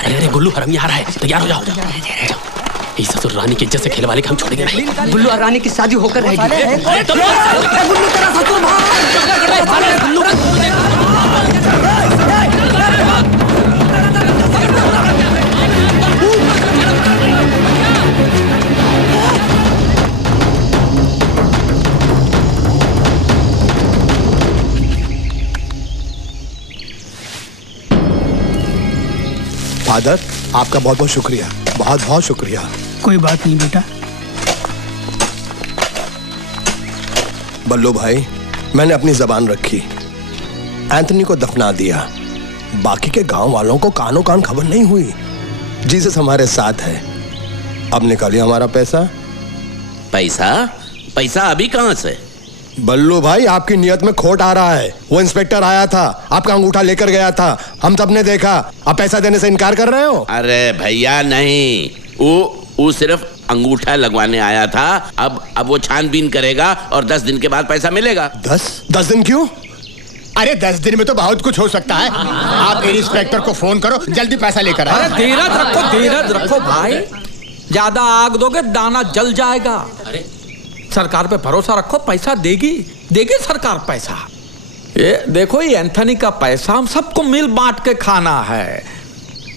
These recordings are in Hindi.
अरे अरे गुल्लू हरामी आ रहा है, तैयार हो जाओ। इस ससुर रानी की इज्जत से खेल वाले का हम छोड़ेंगे नहीं। गुल्लू और रानी की शादी होकर रहेगी। गुल्लू तेरा ससुर फादर, आपका बहुत बहुत शुक्रिया, बहुत बहुत शुक्रिया। कोई बात नहीं बेटा। बल्लू भाई, मैंने अपनी जबान रखी, एंथनी को दफना दिया। बाकी के गांव वालों को कानो कान खबर नहीं हुई। जीसस हमारे साथ है। अब निकालिए हमारा पैसा। पैसा? पैसा अभी कहां से? बल्लू भाई, आपकी नियत में खोट आ रहा है। वो इंस्पेक्टर आया था, आपका अंगूठा लेकर गया था, हम सबने देखा। अब पैसा देने से इनकार कर रहे हो? अरे भैया नहीं, वो सिर्फ अंगूठा लगवाने आया था। अब वो छानबीन करेगा और 10 दिन के बाद पैसा मिलेगा। 10 दिन क्यों? अरे 10 दिन में तो बहुत कुछ हो सकता है। आप इंस्पेक्टर को फोन करो, जल्दी पैसा लेकर आओ। अरे धीरज रखो भाई, ज्यादा आग दोगे दाना जल जाएगा। अरे सरकार पे भरोसा रखो, पैसा देगी सरकार पैसा। ये देखो, ये एंथनी का पैसा हम सबको मिल बांट के खाना है।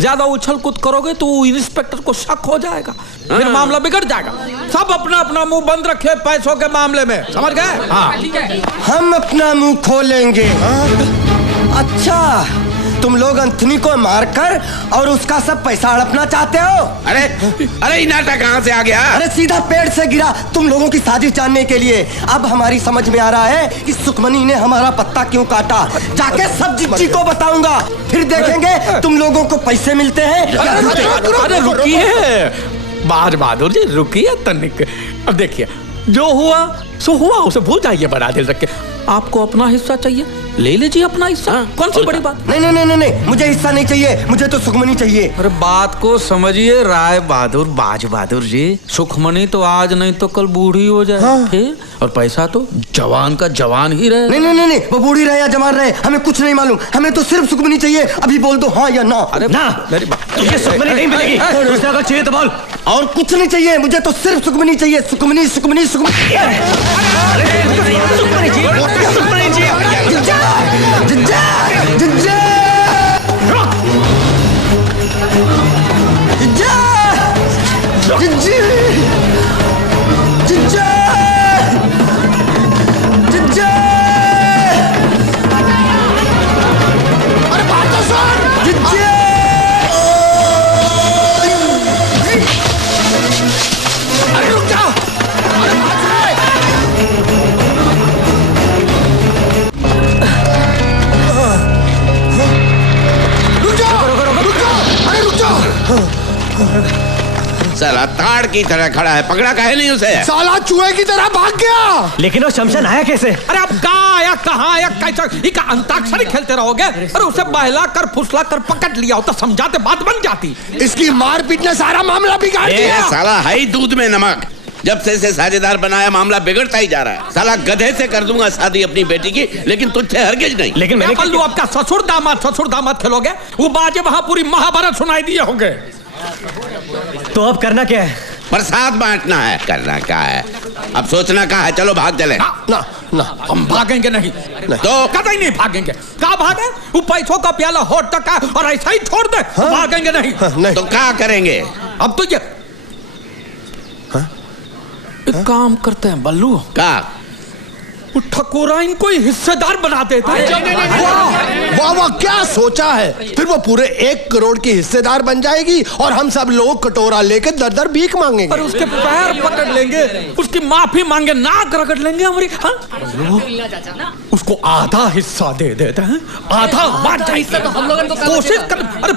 ज्यादा उछल कूद करोगे तो इंस्पेक्टर को शक हो जाएगा, फिर मामला बिगड़ जाएगा। सब अपना अपना मुंह बंद रखे पैसों के मामले में, समझ गए? हाँ, हम अपना मुंह खोलेंगे। अच्छा, तुम लोग एंथनी को मारकर और उसका सब पैसा हड़पना चाहते हो? अरे ये नाटक कहां से आ गया? अरे सीधा पेड़ से गिरा तुम लोगों की साजिश जानने के लिए। अब हमारी समझ में आ रहा है कि सुखमनी ने हमारा पत्ता क्यों काटा। जाके सब जिज्जी को बताऊंगा, फिर देखेंगे तुम लोगों को पैसे मिलते हैं। अरे रुकिए बहादुर जी, रुकिए तनिक। अब देखिए, जो हुआ सो हुआ, उसे भूल जाइए बड़ा दिल रख के। आपको अपना हिस्सा चाहिए, ले लीजिए अपना हिस्सा। कौन सी बड़ी बात? नहीं, मुझे हिस्सा नहीं चाहिए, मुझे तो सुखमनी चाहिए। अरे बात को समझिए राय बहादुर, बाज बहादुर जी। सुखमनी तो आज नहीं तो कल बूढ़ी हो जाए। हाँ। और पैसा तो जवान का जवान ही रहे। नहीं, वो बूढ़ी रहे या जवान रहे, हमें कुछ नहीं मालूम। हमें तो सिर्फ सुखमनी चाहिए। अभी बोल दो हाँ या ना। अरे ना, मेरी बात, सुखमनी नहीं मिलेगी। अगर चाहिए तो बोल। और कुछ नहीं चाहिए, मुझे तो सिर्फ सुखमनी चाहिए। सुखमनी। साला ताड़ की तरह खड़ा है, पकड़ा काहे नहीं उसे? साला चूहे की तरह भाग गया। लेकिन वो शमशान आया कैसे? अरे अब कहाँ आया, कहाँ आया, कैसा? इका अंताक्षरी खेलते रहोगे? अरे उसे बहला कर फुसला कर पकड़ लिया होता, समझाते बात बन जाती। इसकी मारपीट ने सारा मामला बिगाड़ दिया। साला है ही दूध में नमक। जब से इसे साझेदार बनाया, मामला बिगड़ता ही जा रहा है। साला गधे से कर दूंगा शादी अपनी बेटी की, लेकिन तुझसे हरगिज नहीं। लेकिन मैं बल्लू आपका ससुर दामाद खेलोगे? वो बाजे वहां पूरी महाभारत सुनाई दिए होंगे। तो अब करना क्या है? प्रसाद बांटना है। करना क्या है? अब सोचना क्या है? चलो भाग चले। ना, हम भागेंगे नहीं। तो कतई नहीं भागेंगे। कहाँ भागे? वो पैसों का प्याला होट तक है और ऐसा ही छोड़ दे। हाँ? भागेंगे नहीं। तो क्या करेंगे? अब तो ये एक काम करते हैं बल्लू, क्या? ठकुरा इनको हिस्सेदार बना देते हैं। वाह, क्या सोचा है? फिर वो पूरे 1 करोड़ की हिस्सेदार बन जाएगी और हम सब लोग कटोरा लेके दर भीख मांगेंगे। और उसके पैर पकड़ लेंगे, उसकी माफी मांगे, नाक रगड़ लेंगे हमारी। हाँ? उसको आधा हिस्सा दे देते हैं, आधा बांट जाएगी। कोशिश कर। अरे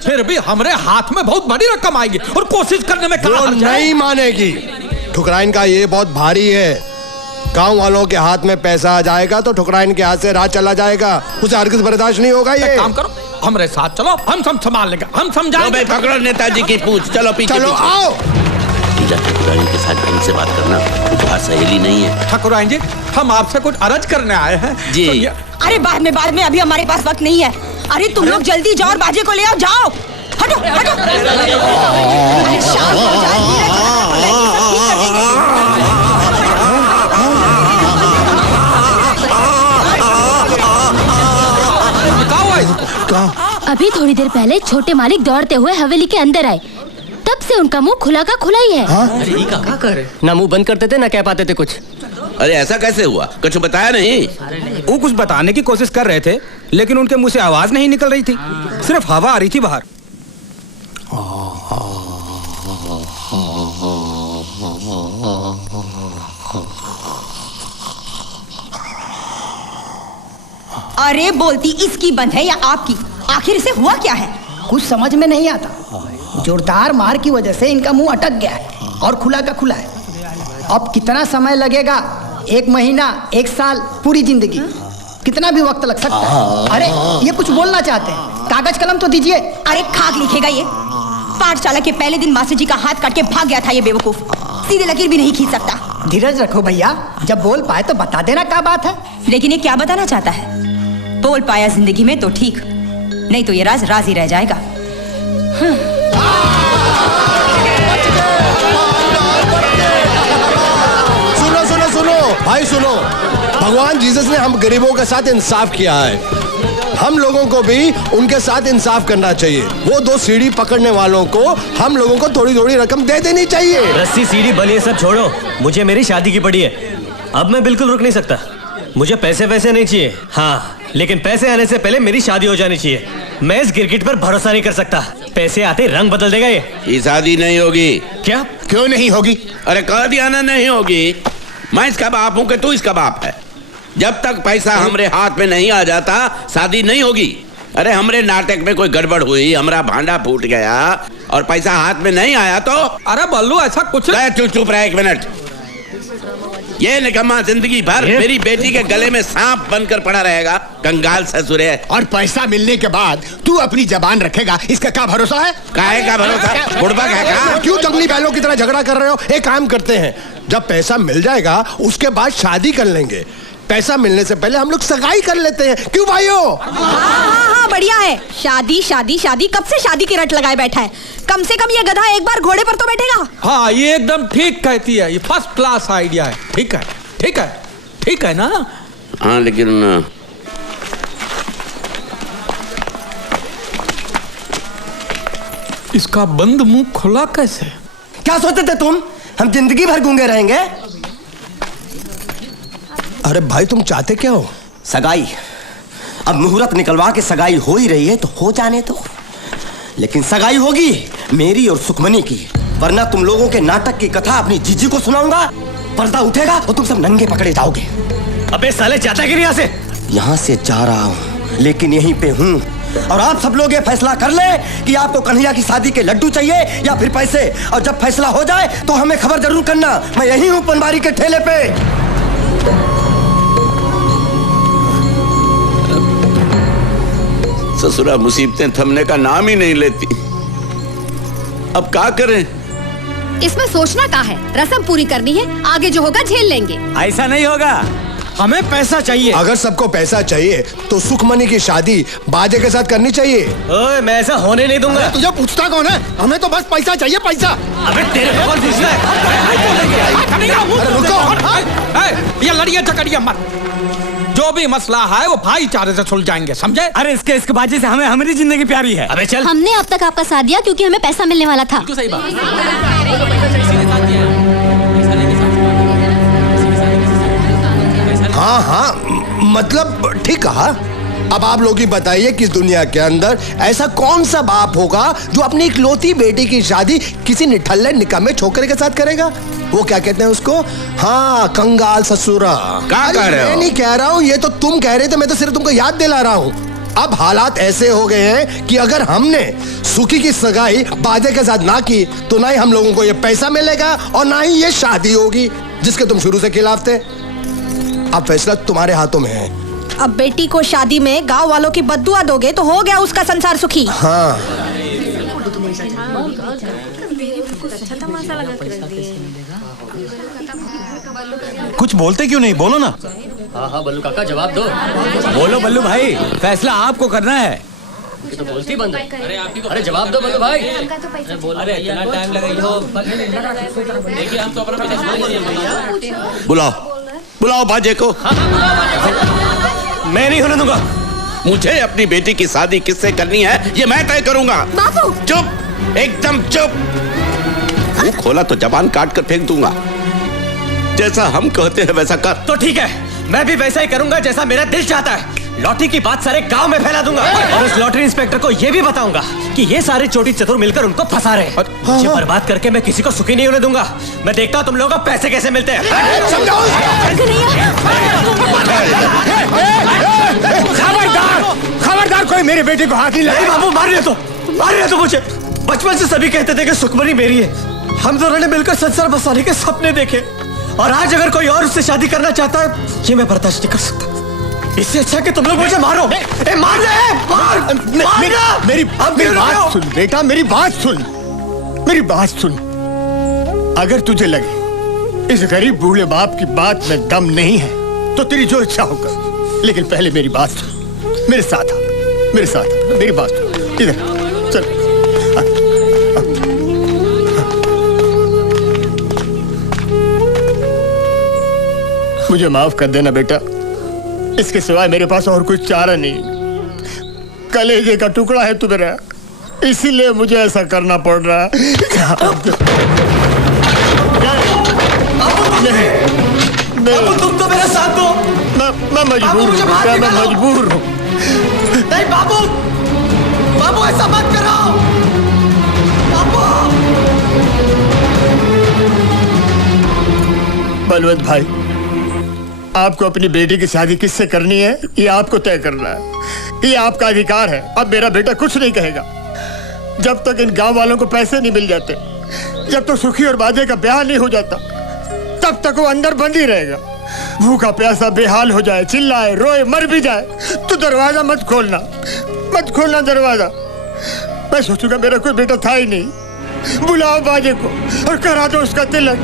फिर भी हमारे हाथ में बहुत बड़ी रकम आएगी और कोशिश करने में वो नहीं मानेगी। ठुकराइन का ये बहुत भारी है। गांव वालों के हाथ में पैसा आ जाएगा तो ठुकराइन के हाथ से राज चला जाएगा। उसे हरगिज़ बर्दाश्त नहीं होगा। ये काम करो, हमारे साथ चलो, हम सब संभाल लेंगे, हम समझाएंगे। पकड़ो नेताजी की पूछ। चलो पीछे। चलो आओ। ठकुराइन के साथ ढंग से बात करना, तुम्हारी सहेली नहीं है। ठकुराइन जी, हम आपसे कुछ अर्ज करने आए हैं जी। अरे बाद में, अभी हमारे पास वक्त नहीं है। अरे तुम लोग जल्दी जाओ और बाजे को ले आओ। जाओ, हटो। शांत हो जा, धीरज रख, बोलेंगे, सब ठीक कर देंगे। अभी थोड़ी देर पहले छोटे मालिक दौड़ते हुए हवेली के अंदर आए, तब से उनका मुंह खुला का खुला ही है। अरे ये क्या कर रहे? ना मुंह बंद करते थे ना कह पाते थे कुछ। अरे ऐसा कैसे हुआ? कुछ बताया नहीं? वो कुछ बताने की कोशिश कर रहे थे, लेकिन उनके मुंह से आवाज नहीं निकल रही थी, सिर्फ हवा आ रही थी बाहर। अरे बोलती इसकी बंद है या आपकी? आखिर इसे हुआ क्या है? कुछ समझ में नहीं आता। जोरदार मार की वजह से इनका मुंह अटक गया है और खुला का खुला है। अब कितना समय लगेगा? 1 महीना, 1 साल, पूरी जिंदगी, कितना भी वक्त लग सकता है। अरे ये कुछ बोलना चाहते हैं, कागज कलम तो दीजिए। अरे खाक लिखेगा ये। पाठशाला के पहले दिन मास्टर जी का हाथ काट के भाग गया था ये बेवकूफ, सीधे लकीर भी नहीं खींच सकता। धीरज रखो भैया, जब बोल पाए तो बता देना क्या बात है। लेकिन ये क्या बताना चाहता है? बोल पाया जिंदगी में तो ठीक, नहीं तो ये राज राज ही रह जाएगा। सुनो सुनो सुनो भाई सुनो, भगवान जीसस ने हम गरीबों के साथ इंसाफ किया है, हम लोगों को भी उनके साथ इंसाफ करना चाहिए। वो 2 सीढ़ी पकड़ने वालों को हम लोगों को थोड़ी थोड़ी रकम दे देनी चाहिए। रस्सी सीढ़ी बल ये सब छोड़ो, मुझे मेरी शादी की पड़ी है, अब मैं बिल्कुल रुक नहीं सकता। मुझे पैसे वैसे नहीं चाहिए, हाँ, लेकिन पैसे आने से पहले मेरी शादी हो जानी चाहिए। मैं इस गिरगिट पर भरोसा नहीं कर सकता, पैसे आते रंग बदल देगा ये शादी नहीं होगी। क्या? क्यों नहीं होगी? अरे कह दिया ना नहीं होगी। मैं इसका बाप हूं कि तू इसका बाप है। जब तक पैसा हमरे हाथ में नहीं आ जाता शादी नहीं होगी। अरे हमरे नाटक में कोई गड़बड़ हुई, हमारा भांडा फूट गया और पैसा हाथ में नहीं आया तो? अरे बल्लू ऐसा कुछ चुप रहा 1 मिनट। ये निकम्मा जिंदगी भर मेरी बेटी के गले में सांप बनकर पड़ा रहेगा, कंगाल ससुर है। और पैसा मिलने के बाद तू अपनी जबान रखेगा, इसका क्या भरोसा है? काहे का भरोसा? बुड़बक है का? क्यों जंगली बैलों की तरह झगड़ा कर रहे हो? एक काम करते हैं, जब पैसा मिल जाएगा उसके बाद शादी कर लेंगे। पैसा मिलने से पहले हम लोग सगाई कर लेते हैं, क्यों भाइयों? हाँ, बढ़िया है। शादी शादी शादी, कब से शादी की रट लगाए बैठा है। कम से कम ये गधा एक बार घोड़े पर तो बैठेगा। हाँ, ये एकदम ठीक कहती है, ये फर्स्ट क्लास आइडिया है। ठीक है, ठीक है, ठीक है ना? हाँ, लेकिन इसका बंद मुंह खुला कैसे? क्या सोचते थे तुम, हम जिंदगी भर गूंगे रहेंगे? अरे भाई तुम चाहते क्या हो? सगाई। अब मुहूर्त निकलवा के सगाई हो ही रही है तो हो जाने दो, लेकिन सगाई होगी मेरी और सुखमनी की, वरना तुम लोगों के नाटक की कथा अपनी जीजी को सुनाऊंगा, पर्दा उठेगा और तुम सब नंगे पकड़े जाओगे। अबे साले जाता कि नहीं यहाँ से? यहाँ से जा रहा हूँ, लेकिन यहीं पे हूँ। और आप सब लोग ये फैसला कर ले कि आपको कन्हैया की शादी के लड्डू चाहिए या फिर पैसे। और जब फैसला हो जाए तो हमें खबर जरूर करना। मैं यहीं हूँ पनवारी के ठेले पे। ससुरा मुसीबतें थमने का नाम ही नहीं लेती। अब क्या करें? इसमें सोचना क्या है, रस्म पूरी करनी है, आगे जो होगा झेल लेंगे। ऐसा नहीं होगा, हमें पैसा चाहिए। अगर सबको पैसा चाहिए तो सुखमनी की शादी बाजे के साथ करनी चाहिए। ओए, मैं ऐसा होने नहीं दूंगा। तुझे पूछता कौन है? हमें तो बस पैसा चाहिए, पैसा। अबे तेरे को कौन पूछता है? ये लड़िया झगड़िया मत, जो भी मसला है वो भाईचारे से सुलझाएंगे, समझे? अरे इसके बाजी से हमें हमारी जिंदगी प्यारी है। अबे चल। हमने अब तक आपका साथ दिया क्योंकि हमें पैसा मिलने वाला था। बिल्कुल सही बात। हाँ हाँ, मतलब ठीक कहा। अब आप लोग ही बताइए कि इस दुनिया के अंदर ऐसा कौन सा बाप होगा जो अपनी इकलौती बेटी की शादी किसी निठल्ले निकम्मे छोकरे के साथ करेगा? वो क्या कहते हैं उसको? हाँ, कंगाल ससुरा। क्या कह रहे हो? मैं नहीं कह रहा हूँ, ये तो तुम कह रहे थे, मैं तो सिर्फ तुमको याद दिला रहा हूँ। अब हालात ऐसे हो गए हैं कि अगर हमने सुखी की सगाई बाजे के साथ ना की तो ना ही हम लोगों को ये पैसा मिलेगा और ना ही ये शादी होगी जिसके तुम शुरू से खिलाफ थे। अब फैसला तुम्हारे हाथों में है। अब बेटी को शादी में गांव वालों की बद्दुआ दोगे तो हो गया उसका संसार सुखी। हाँ, कुछ बोलते क्यों नहीं? बोलो ना। हाँ हाँ बल्लू काका, जवाब दो। बोलो बल्लू भाई, फैसला आपको करना है। अरे जवाब दो बल्लू भाई। बुलाओ बुलाओ बाजे को। मैं नहीं होने दूंगा। मुझे अपनी बेटी की शादी किससे करनी है ये मैं तय करूंगा। बापू चुप, एकदम चुप। मुंह खोला तो जबान काट कर फेंक दूंगा। जैसा हम कहते हैं वैसा कर। तो ठीक है, मैं भी वैसा ही करूंगा जैसा मेरा दिल चाहता है। लॉटरी की बात सारे गांव में फैला दूंगा और उस लॉटरी इंस्पेक्टर को यह भी बताऊंगा कि ये सारे चोटी चतुर मिलकर उनको फंसा रहे हैं। मुझे बर्बाद करके मैं किसी को सुखी नहीं होने दूंगा। मैं देखता हूं तुम लोगों को पैसे कैसे मिलते हैं। खबरदार, कोई मेरे बेटे को हाथ नहीं लगाए। बाबू मारिए तो मुझे। बचपन से सभी कहते थे कि सुखमनी मेरी है। हम दोनों ने मिलकर संसार बसाने के सपने देखे और आज अगर कोई और उससे शादी करना चाहता है ये मैं बर्दाश्त नहीं कर सकता। इससे अच्छा कि तुम लोग मुझे मारो। मार मेरी बात सुन बेटा, मेरी बात सुन। अगर तुझे लगे इस गरीब बूढ़े बाप की बात में दम नहीं है तो तेरी जो इच्छा होकर, लेकिन पहले मेरी बात सुन। मेरे साथ आ, मेरी बात सुन। इधर चल। मुझे माफ कर देना बेटा, इसके सिवाय मेरे पास और कुछ चारा नहीं। कलेजे का टुकड़ा है तू मेरा, इसीलिए मुझे ऐसा करना पड़ रहा है। बाबू तुम तो मेरा साथ दो। मैं मजबूर हूँ बेटा, मैं मजबूर हूँ। नहीं बाबू ऐसा मत करो। बलवंत भाई, आपको अपनी बेटी की शादी किससे करनी है ये आपको तय करना है। ये आपका अधिकार है। अब मेरा बेटा कुछ नहीं कहेगा जब तक इन गांव वालों को पैसे नहीं मिल जाते, जब तक सुखी और बाजे का ब्याह नहीं हो जाता, तब तक वो अंदर बंद ही रहेगा। भूखा प्यासा बेहाल हो जाए, चिल्लाए, रोए, मर भी जाए तो दरवाजा मत खोलना दरवाजा। मैं सोचूंगा मेरा कोई बेटा था ही नहीं। बुलाओ बाजे को और करा दो उसका तिलक।